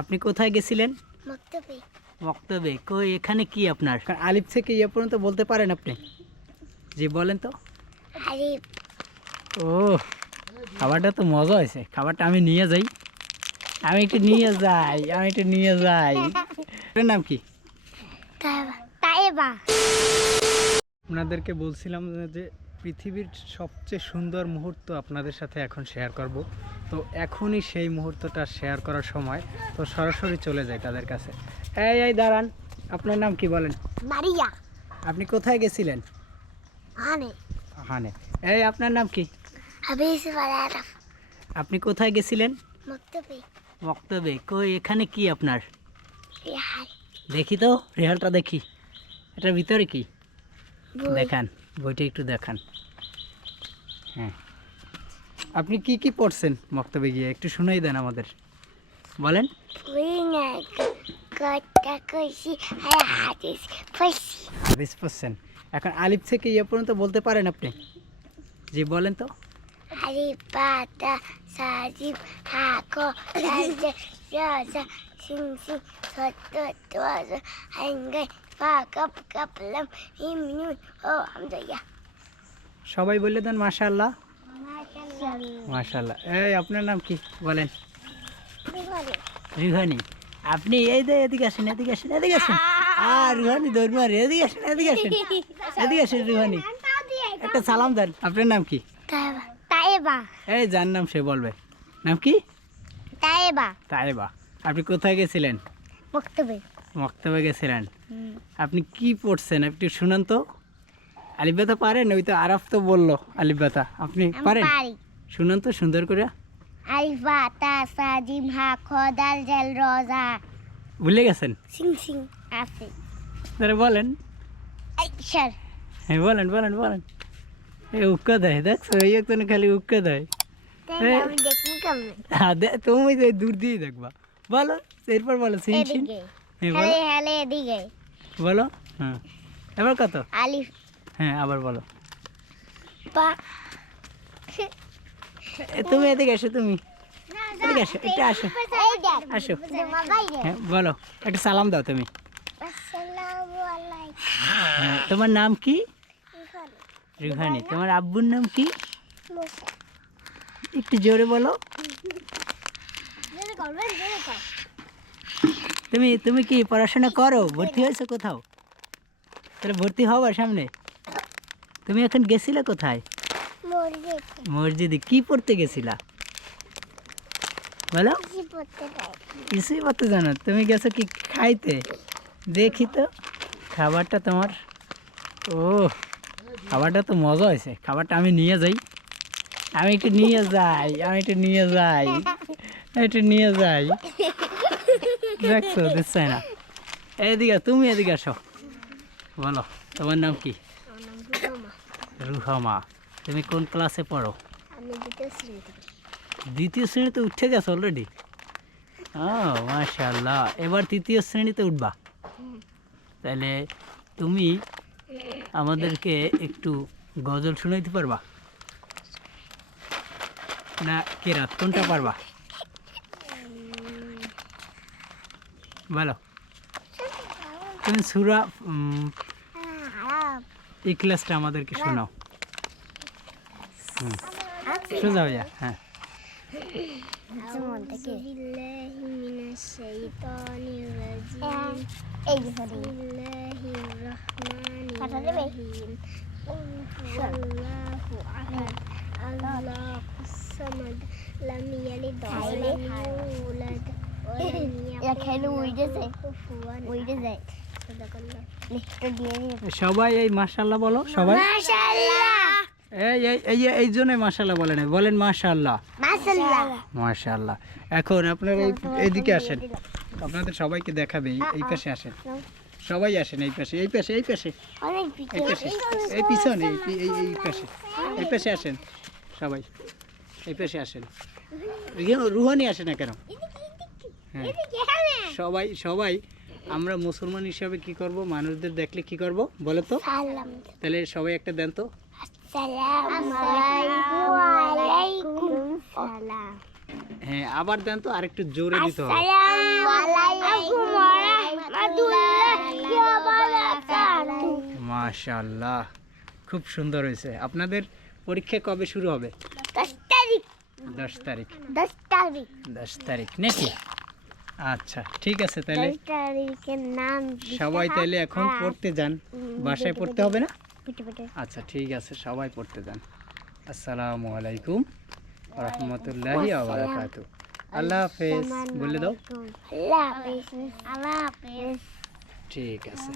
আপনি কোথায় গেছিলেন? মক্তবে। কই এখানে কি আপনার? আলিফ থেকে ইয়ে পর্যন্ত বলতে পারেন আপনি? জি বলেন তো। আরে ও খাবারটা তো মজা হয়েছে। খাবারটা আমি নিয়ে যাই। আমি একটু নিয়ে যাই আমি একটু নিয়ে যাই। এটার নাম কি? আপনাদেরকে বলছিলাম যে পৃথিবীর সবচেয়ে সুন্দর মুহূর্ত আপনাদের সাথে এখন শেয়ার করব। তো এখনই সেই মুহূর্তটা শেয়ার করার সময় তো সরাসরি চলে যায় তাদের কাছে। এই এই দাঁড়ান। আপনার নাম কি বলেন? মারিয়া। আপনি কোথায় গেছিলেন? আনে হানে। এই আপনার নাম কি? আপনি কোথায় গেছিলেন? মক্তবে। বক্তব্যে কই এখানে কি আপনার? দেখি তো রেহালটা দেখি। এটার ভিতরে কি? দেখান। বইটা একটু দেখান। হ্যাঁ আপনি কি কি পড়ছেন বক্তব্যে গিয়ে? একটু শুনেই দেন আমাদের। বলেন। হাদিস পড়ছেন এখন আলিফ থেকে ইয়ে পর্যন্ত বলতে পারেন আপনি? জি বলেন তো। আরে পাতা সাজিব হাকো রাজা রাজা সিং সিং সত্য তোয়াজ হাঙ্গাই পা কাপ কাপলাম ইমনুন ও সবাই বলে দেন মাশাআল্লাহ। মাশাআল্লাহ। এই আপনার নাম কি? বলেন। রিহানি আপনি এই যে এদিকে আসেন এদিকে আসেন এদিকে আসেন। আর রুহানি দৌড়মার এদিকে আসেন এদিকে আসেন। এদিকে আসেন রুহানি একটা সালাম দেন। আপনার নাম কি? তাইবা। তাইবা। এই যার নাম সে বলবে। নাম কি? তাইবা। তাইবা। আপনি কোথায় গেছিলেন? মক্তবে মক্তবে গেছিলেন। আপনি কি পড়ছেন? একটু শুনান তো। আলিফাতা পারেন? ওই তো আরাফ তো বলল আলিফাতা আপনি পারেন? পারি। শুনান তো সুন্দর করে। সাজিম হা খদাল জেল রোজা। ভুলে গেছেন? সিং সিং আছে। তাহলে বলেন। স্যার হ্যাঁ বলেন বলেন বলেন। এই উক্কা দেয়। দেখছ? এই একজন খালি উক্কা দেয়। তুমি যে দূর দিয়ে দেখবা। বলো এরপর বলো। সিন সিন হ্যাঁ বলো। এদিকে। বলো হ্যাঁ। এবার কত? আলিফ। হ্যাঁ আবার বলো। পা। তুমি এদিকে আসো তুমি। এদিকে একটু আসো। আসো। হ্যাঁ বলো একটু সালাম দাও তুমি। হ্যাঁ তোমার নাম কি? রিহানি। তোমার আব্বুর নাম কি? একটু জোরে বলো। তুমি তুমি কি পড়াশোনা করো? ভর্তি হয়েছো কোথাও? তাহলে ভর্তি হবার সামনে। তুমি এখন গেছিলে কোথায়? মসজিদে। কি পড়তে গেছিলা? বলো। কিছুই পড়তে জানো তুমি গেছো কি খাইতে? দেখি তো। খাবারটা তোমার। ও খাবারটা তো মজা হয়েছে। খাবারটা আমি নিয়ে যাই। আমি একটু নিয়ে যাই আমি একটু নিয়ে যাই। একটু নিয়ে যাই। দেখছ দিচ্ছে না। এদিকে তুমি এদিকে আসো। বলো তোমার নাম কি? রুহামা। তুমি কোন ক্লাসে পড়ো? দ্বিতীয় শ্রেণীতে উঠে গেছো অলরেডি ও মাশাল্লাহ এবার তৃতীয় শ্রেণীতে উঠবা? তাহলে তুমি আমাদেরকে একটু গজল শুনাইতে পারবা? না কেরাত কোনটা পারবা? বলো তুমি সুরা উম, এই ক্লাসটা আমাদেরকে শোনাও সোজা হইয়া হ্যাঁ এই যে সবাই এই মাশাল্লাহ বলো সবাই? এই এই এই জন্যই মাশাল্লাহ বলেন বলেন মাশাল্লাহ মাশাল্লাহ এখন আপনারা এই এইদিকে আসেন। আপনাদের সবাইকে দেখাবে এই- পাশে আসেন। সবাই আসেন এই পাশে এই পাশে এই পাশে। এই পাশে এই পিছনে এই এই পাশে এই পাশে আসেন। সবাই এই পাশে আসেন। রিহা- রুহানি আসে না কেন? হ্যাঁ। সবাই সবাই আমরা মুসলমান হিসাবে কি করব? মানুষদের দেখলে কি করব? বলো তো। তাহলে সবাই একটা দেন তো। হ্যাঁ আবার দেন তো আরেকটু জোরে দিতে হবে। মাশাআল্লাহ খুব সুন্দর হয়েছে। আপনাদের পরীক্ষা কবে শুরু হবে? দশ তারিখ। দশ তারিখ। দশ তারিখ। দশ তারিখ নাকি? আচ্ছা ঠিক আছে তাহলে। নাম সবাই তাহলে এখন পড়তে যান। বাসায় পড়তে হবে না? আচ্ছা ঠিক আছে সবাই পড়তে যান। আসসালামু আলাইকুম রহমতুল্লাহি আবরাকাতু আল্লাহ হাফেজ বলে দাও। আল্লাহ হাফেজ। আল্লাহ হাফেজ। ঠিক আছে।